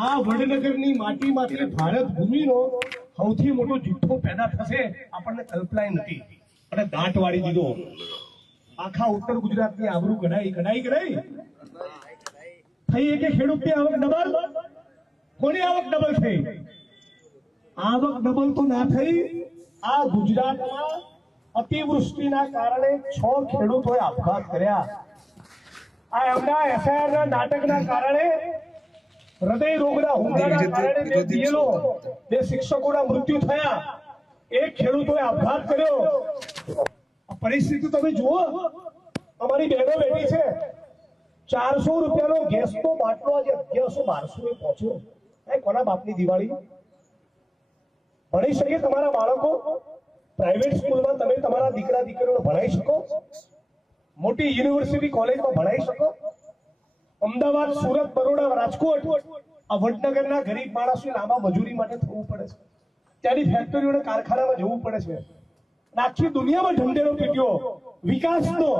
આ વડનગરની માટીમાંથી ભારત ભૂમિનો સૌથી મોટો જથ્થો પેદા થશે આપણને કલ્પના નથી. અને દાંટ વાળી દીધો. આખા ઉત્તર ગુજરાતની આબરૂ કઢાઈ કઢાઈ કઢાઈ. થઈ એ કે ખેડૂતની આવક ડબલ? કોની આવક ડબલ થઈ? આવક ડબલ તો ના થઈ. આ ગુજરાતમાં અતિવૃષ્ટિના કારણે છ ખેડૂતોએ આપઘાત કર્યા. આ એમના એફઆઈઆર ના નાટકના કારણે હૃદય રોગના હુમલાના કારણે જે બીએલઓ જે શિક્ષકોના મૃત્યુ થયા. એ ખેડૂતોએ આપઘાત કર્યો. પરિસ્થિતિ તમે જુઓ. અમારી બહેનો બેઠી છે. ચારસો રૂપિયાનો ગેસનો બાટલો આજે અગિયારસો બારસો એ પહોંચ્યો. એ કોના બાપની દિવાળી? ભણી શકે તમારા બાળકો? પ્રાઇવેટ સ્કૂલમાં તમે તમારા દીકરા દીકરીઓને ભણાવી શકો? મોટી યુનિવર્સિટી કોલેજમાં ભણાવી શકો? અમદાવાદ સુરત બરોડા રાજકોટ આ વડનગરના ગરીબ માણસોને લાંબા મજૂરી માટે થવું પડે છે. ત્યાંની ફેક્ટરીઓને કારખાનામાં જવું પડે છે. આખી દુનિયામાં ઢંઢેરો પીટ્યો. વિકાસનો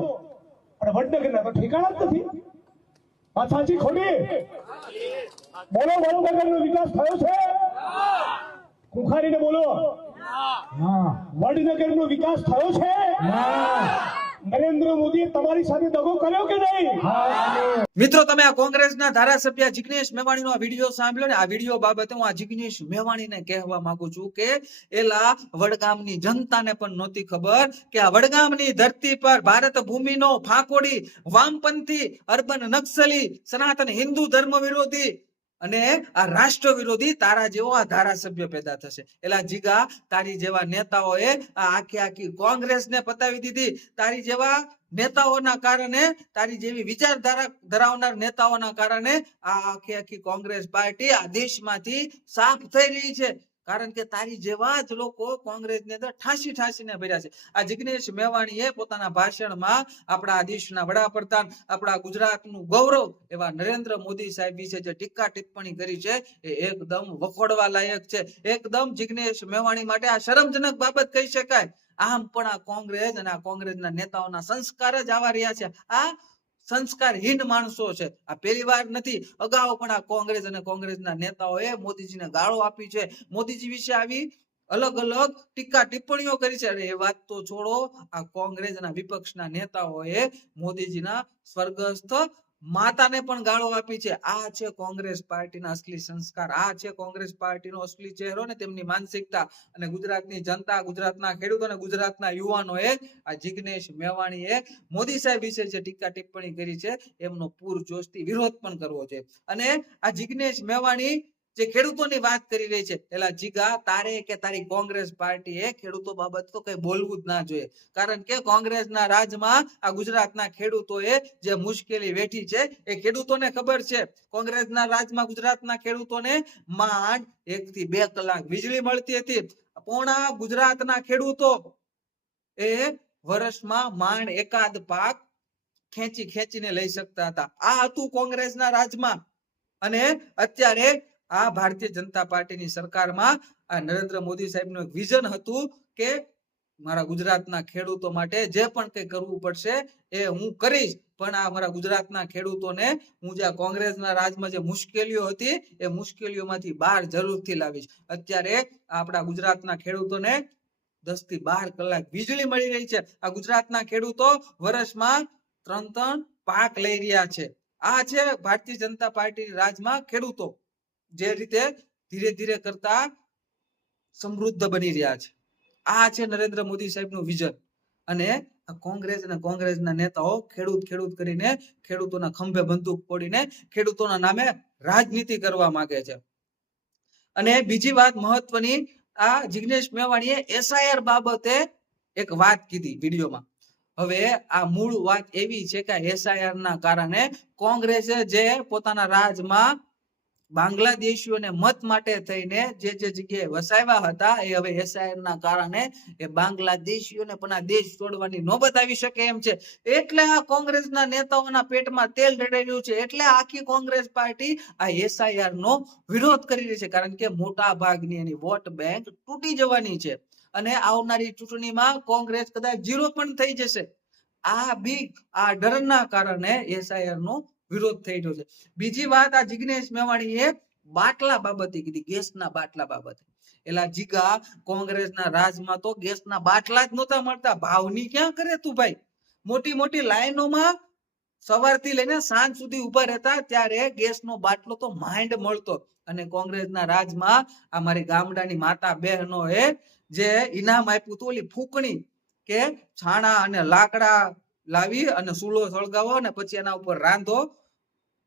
પણ વડનગરના તો ઠેકાણા જ નથી. વાત સાચી ખોટી? બોલો વડનગરનો વિકાસ થયો છે? કુખારીને બોલો. વડનગરનો વિકાસ થયો છે? નરેન્દ્ર મોદીએ તમારી કે નહીં? મિત્રો, તમે આ કોંગ્રેસના ધારાસભ્ય જિગ્નેશ મેવાણીનો આ વીડિયો સાંભળ્યો ને, આ વીડિયો બાબતે હું આ જિગ્નેશ મેવાણીને કહેવા માંગુ છું કે એલા વડગામની જનતાને પણ નહોતી ખબર કે આ વડગામની ધરતી પર ભારત ભૂમિનો ફાંકોડી વામપંથી અર્બન નક્સલી સનાતન હિન્દુ ધર્મ વિરોધી અને આ રાષ્ટ્ર વિરોધી તારા જેવો આ ધારાસભ્ય પેદા થશે. એલા જીગા, તારી જેવા નેતાઓએ આખી આખી કોંગ્રેસને પતાવી દીધી. તારી જેવા નેતાઓના કારણે, તારી જેવી વિચારધારા ધરાવનાર નેતાઓના કારણે આ આખી આખી કોંગ્રેસ પાર્ટી આ દેશમાંથી સાફ થઈ રહી છે. કારણ કે તારી જેવા જ લોકો કોંગ્રેસની અંદર ઠાસી ઠાસીને ભર્યા છે. આ જિગ્નેશ મેવાણીએ પોતાના ભાષણમાં આપણા દેશના વડાપ્રધાન, આપણા ગુજરાતનું ગૌરવ એવા નરેન્દ્ર મોદી સાહેબ વિશે જે ટીકા ટિપ્પણી કરી છે, એ એકદમ વખોડવા લાયક છે. એકદમ જિગ્નેશ મેવાણી માટે આ શરમજનક બાબત કહી શકાય. આમ પણ આ કોંગ્રેસ અને આ કોંગ્રેસના નેતાઓના સંસ્કાર જ આવા રહ્યા છે. આ સંસ્કારહીન માણસો છે. આ પહેલી વાર નથી. અગાઉ પણ આ કોંગ્રેસ અને કોંગ્રેસના નેતાઓએ મોદીજીને ગાળો આપી છે. મોદીજી વિશે આવી અલગ અલગ ટીકા ટિપ્પણીઓ કરી છે. અરે એ વાત તો છોડો. આ કોંગ્રેસ અને વિપક્ષના નેતાઓએ મોદીજીના સ્વર્ગસ્થ માતાને પણ ગાળો આપી છે. આ છે કોંગ્રેસ પાર્ટીના અસલી સંસ્કાર. આ છે કોંગ્રેસ પાર્ટીનો અસલી ચહેરો ને તેમની માનસિકતા. અને ગુજરાતની જનતા, ગુજરાતના ખેડૂતો અને ગુજરાતના યુવાનોએ આ જિગ્નેશ મેવાણીએ મોદી સાહેબ વિશે જે ટીકા ટિપ્પણી કરી છે, એમનો પૂરજોશથી વિરોધ પણ કરવો છે. અને આ જિગ્નેશ મેવાણી જે ખેડૂતોની વાત કરી રહી છે એલા જીગા, તારે કે તારી કોંગ્રેસ પાર્ટીએ ખેડૂતો બાબત તો કઈ બોલવું જ ના જોઈએ. કારણ કે કોંગ્રેસના રાજમાં આ ગુજરાતના ખેડૂતોએ જે મુશ્કેલી વેઠી છે, એ ખેડૂતોને ખબર છે. કોંગ્રેસના રાજમાં ગુજરાતના ખેડૂતોને માંડ એક થી બે કલાક વીજળી મળતી હતી. પોણા ગુજરાતના ખેડૂતો એ વર્ષમાં માંડ એકાદ પાક ખેંચી ખેંચીને લઈ શકતા હતા. આ હતું કોંગ્રેસના રાજમાં. અને અત્યારે આ ભારતીય જનતા પાર્ટીની સરકારમાં આ નરેન્દ્ર મોદી સાહેબનું એક વિઝન હતું કે મારા ગુજરાતના ખેડૂતો માટે જે પણ કંઈ કરવું પડશે એ હું કરીશ. પણ આ મારા ગુજરાતના ખેડૂતોને હું જે કોંગ્રેસના રાજમાં જે મુશ્કેલીઓ હતી એ મુશ્કેલીઓમાંથી બહાર જરૂરથી લાવીશ. અત્યારે આપણા ગુજરાતના ખેડૂતોને દસથી બાર કલાક વીજળી મળી રહી છે. આ ગુજરાતના ખેડૂતો વર્ષમાં ત્રણ ત્રણ પાક લઈ રહ્યા છે. આ છે ભારતીય જનતા પાર્ટીની રાજમાં ખેડૂતો. જે રીતે ધીરે ધીરે કરતા સમૃદ્ધ બની રહ્યા છે. આ છે નરેન્દ્ર મોદી સાહેબનું વિઝન. અને કોંગ્રેસ અને કોંગ્રેસના નેતાઓ ખેડૂત ખેડૂત કરીને ખેડૂતોના ખંભે બંદૂક પોડીને ખેડૂતોના નામે રાજનીતિ કરવા માંગે છે. અને બીજી વાત મહત્વની, આ જિગ્નેશ મેવાણીએ એસઆઈઆર બાબતે એક વાત કીધી વિડીયોમાં. હવે આ મૂળ વાત એવી છે કે એસઆઈઆર ના કારણે કોંગ્રેસે જે પોતાના રાજમાં બાંગ્લાદેશીઓને મત માટે થઈને જે જે જગ્યાએ વસાવ્યા હતા, એ હવે એસઆઈઆર કારણે એ બાંગ્લાદેશીઓને પણ આ દેશ છોડવાની નોબત આવી શકે એમ છે. એટલે આ કોંગ્રેસના નેતાઓના પેટમાં તેલ રડેલું છે. એટલે આખી કોંગ્રેસ પાર્ટી આ એસઆઈઆર નો વિરોધ કરી રહી છે. કારણ કે મોટા ભાગની એની વોટ બેંક તૂટી જવાની છે. અને આવનારી ચૂંટણીમાં કોંગ્રેસ કદાચ ઝીરો પણ થઈ જશે. આ બીક આ ડરના કારણે એસઆઈઆર નો વિરોધ થઈ છે. બીજી વાત આ જિગ્નેશ મેવાણીએ બાટલા બાબતે કીધી, ગેસના બાટલા બાબતે. એલા જીગા કોંગ્રેસના રાજમાં તો ગેસના બાટલા જ નહોતા મળતા. ભાવની ક્યાં કરે તું ભાઈ? મોટી મોટી લાઈનોમાં સવારથી લઈને સાંજ સુધી ઊભા રહેતા ત્યારે ગેસનો બાટલો તો માંડ મળતો. અને કોંગ્રેસના રાજમાં અમારી મારી ગામડાની માતા બહેનોએ જે ઇનામ આપ્યું હતું, ઓલી ફૂકણી કે છાણા અને લાકડા લાવી અને સૂલો સળગાવો અને પછી એના ઉપર રાંધો.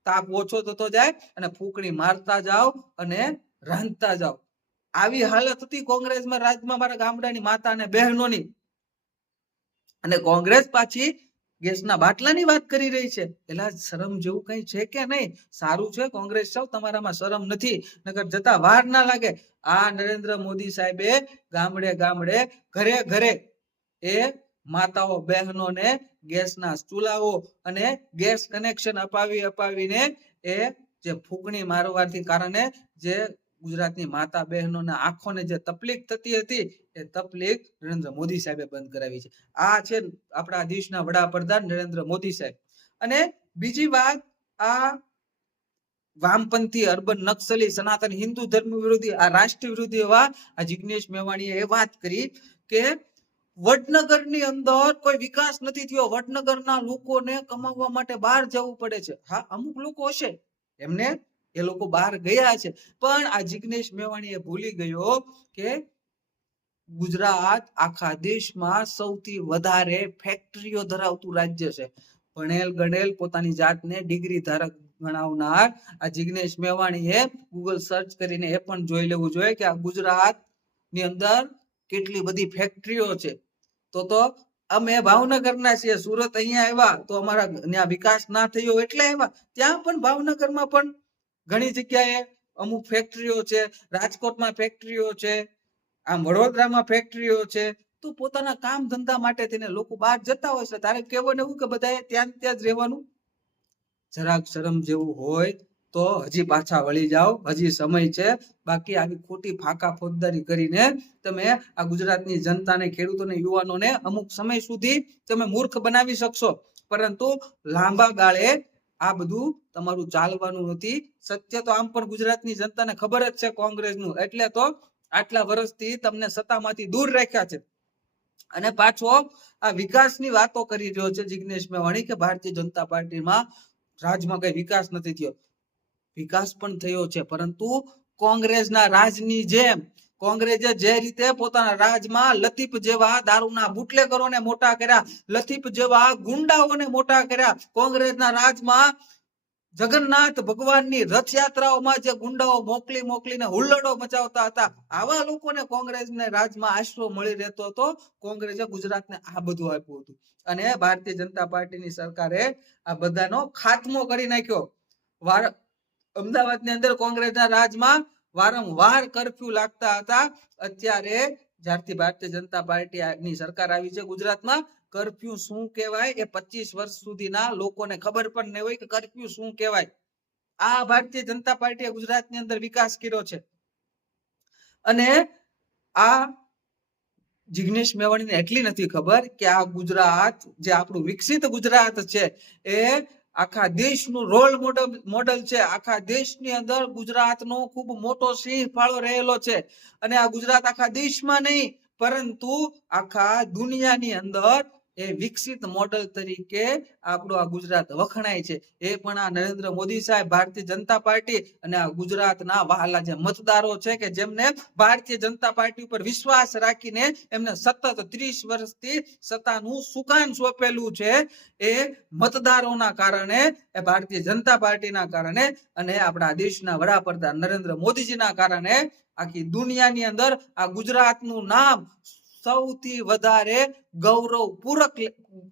તાપ ઓછો થતો જાય અને ફૂકણી મારતા જાઓ અને રાંધતા જાઓ. આવી હાલત હતી કોંગ્રેસમાં, રાજમાં, મારા ગામડાની માતા અને બહેનોની. અને કોંગ્રેસ પાછી ગેસના બાટલાની વાત કરી રહી છે. એટલે શરમ જેવું કઈ છે કે નહીં? સારું છે કોંગ્રેસ સૌ તમારામાં શરમ નથી. નગર જતા વાર ના લાગે. આ નરેન્દ્ર મોદી સાહેબે ગામડે ગામડે, ઘરે ઘરે એ માતાઓ બહેનોને ગેસના ચૂલાઓ અને ગેસ કનેક્શન અપાવી અપાવીને એ જે ફૂગણી મારવાથી કારણે જે ગુજરાતની માતા બહેનોના આંખોને જે તકલીફ થતી હતી એ તકલીફ નરેન્દ્ર મોદી સાહેબે બંધ કરાવી છે. આ છે આપણા દેશના વડાપ્રધાન નરેન્દ્ર મોદી સાહેબ. અને બીજી વાત, આ વામપંથી, અર્બન, નક્સલી, સનાતન, હિન્દુ ધર્મ વિરોધી, આ રાષ્ટ્ર વિરોધી એવા આ જિગ્નેશ મેવાણીએ એ વાત કરી કે વડનગરની અંદર કોઈ વિકાસ નથી થયો. વડનગરના લોકોને કમાવવા માટે બહાર જવું પડે છે. હા, અમુક લોકો હશે. એમને એ લોકો બહાર ગયા છે. પણ આ જિગ્નેશ મેવાણીએ ભૂલી ગયો કે ગુજરાત આખા દેશમાં સૌથી વધારે ફેક્ટરીઓ ધરાવતું રાજ્ય છે. ભણેલ ગણેલ પોતાની જાતને ડિગ્રી ધારક ગણાવનાર આ જિગ્નેશ મેવાણીએ ગૂગલ સર્ચ કરીને એ પણ જોઈ લેવું જોઈએ કે આ ગુજરાતની અંદર કેટલી બધી ફેક્ટરીઓ છે. તો તો અમે ભાવનગરના છીએ, સુરત અહીંયા આવ્યા તો અમારા ત્યાં વિકાસ ના થયો એટલે આવ્યા. ત્યાં પણ ભાવનગરમાં પણ ઘણી જગ્યાએ અમુક ફેક્ટરીઓ છે, રાજકોટમાં ફેક્ટરીઓ છે, આમ વડોદરામાં ફેક્ટરીઓ છે. તો પોતાના કામ ધંધા માટે થઈને લોકો બહાર જતા હોય છે. તારે કહેવાનું એવું કે બધાએ ત્યાં ત્યાં જ રહેવાનું? જરાક શરમ જેવું હોય તો હજી પાછા વળી જાઓ. હજી સમય છે. બાકી આવી ખોટી ફાકા ફોજદારી કરીને તમે આ ગુજરાતની જનતાને, ખેડૂતોને, યુવાનોને અમુક સમય સુધી તમે મૂર્ખ બનાવી શકશો. પરંતુ લાંબા ગાળે આ બધું તમારું ચાલવાનું નથી. સત્ય તો આમ પણ ગુજરાતની જનતાને ખબર જ છે કોંગ્રેસનું. એટલે તો આટલા વર્ષથી તમને સત્તામાંથી દૂર રાખ્યા છે. અને પાછો આ વિકાસની વાતો કરી રહ્યો છે જિગ્નેશ મેવાણી કે ભારતીય જનતા પાર્ટીમાં રાજ્યમાં કઈ વિકાસ નથી થયો. વિકાસ પણ થયો છે. પરંતુ કોંગ્રેસના રાજની જેમ, કોંગ્રેસે જે રીતે પોતાના રાજમાં લતીફ જેવા દારૂના બુટલેગરોને મોટા કર્યા, લતીફ જેવા ગુંડાઓને મોટા કર્યા, કોંગ્રેસના રાજમાં જગન્નાથ ભગવાનની રથયાત્રાઓમાં જે ગુંડાઓ મોકલી મોકલીને હુલ્લડો મચાવતા હતા, આવા લોકોને કોંગ્રેસને રાજમાં આશરો મળી રહેતો હતો. કોંગ્રેસે ગુજરાતને આ બધું આપ્યું હતું. અને ભારતીય જનતા પાર્ટીની સરકારે આ બધાનો ખાત્મો કરી નાખ્યો. અમદાવાદની અંદર કોંગ્રેસના રાજમાં વારંવાર કરફ્યુ લાગતા હતા. અત્યારે જ્યારથી ભારતીય જનતા પાર્ટીની સરકાર આવી છે ગુજરાતમાં કરફ્યુ શું કહેવાય? એ પચીસ વર્ષ સુધીના લોકોને ખબર પણ નહીં હોય કે કરફ્યુ શું કહેવાય. આ ભારતીય જનતા પાર્ટીએ ગુજરાતની અંદર વિકાસ કર્યો છે. અને આ જિગ્નેશ મેવાણીને એટલી નથી ખબર કે આ ગુજરાત જે આપણું વિકસિત ગુજરાત છે એ આખા દેશનું રોલ મોડલ મોડલ છે. આખા દેશની અંદર ગુજરાતનો ખૂબ મોટો સિંહ ફાળો રહેલો છે. અને આ ગુજરાત આખા દેશમાં નહીં, પરંતુ આખા દુનિયાની અંદર એ વિકસિત મોડલ તરીકે આપણું આ ગુજરાત વખણાય છે. એ પણ આ નરેન્દ્ર મોદી સાહેબ ભારતીય જનતા પાર્ટી અને આ ગુજરાતના વહાલા જે મતદારો છે કે જેમને ભારતીય જનતા પાર્ટી ઉપર વિશ્વાસ રાખીને એમને સતત ત્રીસ વર્ષથી સત્તાનું સુકાન સોંપેલું છે. એ મતદારોના કારણે, એ ભારતીય જનતા પાર્ટીના કારણે અને આપણા દેશના વડાપ્રધાન નરેન્દ્ર મોદીજીના કારણે આખી દુનિયાની અંદર આ ગુજરાતનું નામ સૌથી વધારે ગૌરવ પૂરક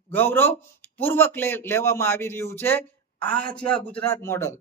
ગૌરવ પૂર્વક લે- લેવામાં આવી રહ્યું છે. આ છે આ ગુજરાત મોડલ.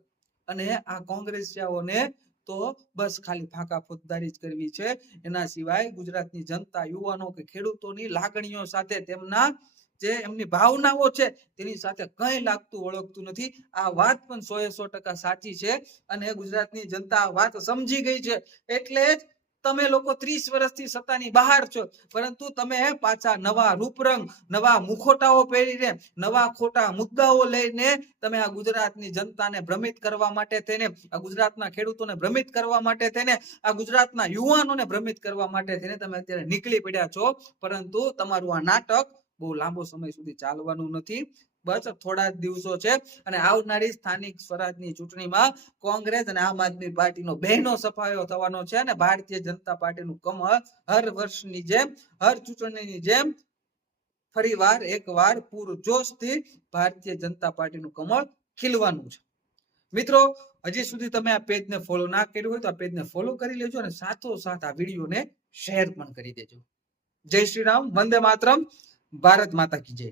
અને આ કોંગ્રેસિયાઓને તો બસ ખાલી ફાંકા ફોજદારી જ કરવી છે. એના સિવાય ગુજરાતની જનતા, યુવાનો કે ખેડૂતોની લાગણીઓ સાથે તેમના જે એમની ભાવનાઓ છે તેની સાથે કંઈ લાગતું, ઓળખતું નથી. આ વાત પણ સો એ સો ટકા સાચી છે. અને ગુજરાતની જનતા વાત સમજી ગઈ છે. એટલે જ તમે લોકો ત્રીસ વર્ષથી સત્તાની બહાર છો. પરંતુ તમે પાછા નવા રૂપરંગ, નવા મુખોટાઓ પહેરીને, નવા ખોટા મુદ્દાઓ લઈને તમે આ ગુજરાતની જનતાને ભ્રમિત કરવા માટે થઈને, આ ગુજરાતના ખેડૂતોને ભ્રમિત કરવા માટે થઈને, આ ગુજરાતના યુવાનોને ભ્રમિત કરવા માટે થઈને તમે અત્યારે નીકળી પડ્યા છો. પરંતુ તમારું આ નાટક બહુ લાંબો સમય સુધી ચાલવાનું નથી. બસ થોડા દિવસો છે અને આવનારી સ્થાનિક સ્વરાજની ચૂંટણીમાં કોંગ્રેસ અને આમ આદમી પાર્ટીનો બહેનો સફાયો થવાનો છે અને ભારતીય જનતા પાર્ટીનું કમળ હર વર્ષની જેમ, હર ચૂંટણીની જેમ ફરીવાર એકવાર પૂરજોશથી ભારતીય જનતા પાર્ટીનું કમળ ખીલવાનું છે. મિત્રો, હજી સુધી તમે આ પેજને ફોલો ના કર્યું હોય તો આ પેજને ફોલો કરી લેજો અને સાથોસાથ આ વિડીયોને શેર પણ કરી દેજો. જય શ્રી રામ, વંદે માતરમ, ભારત માતા કી જય.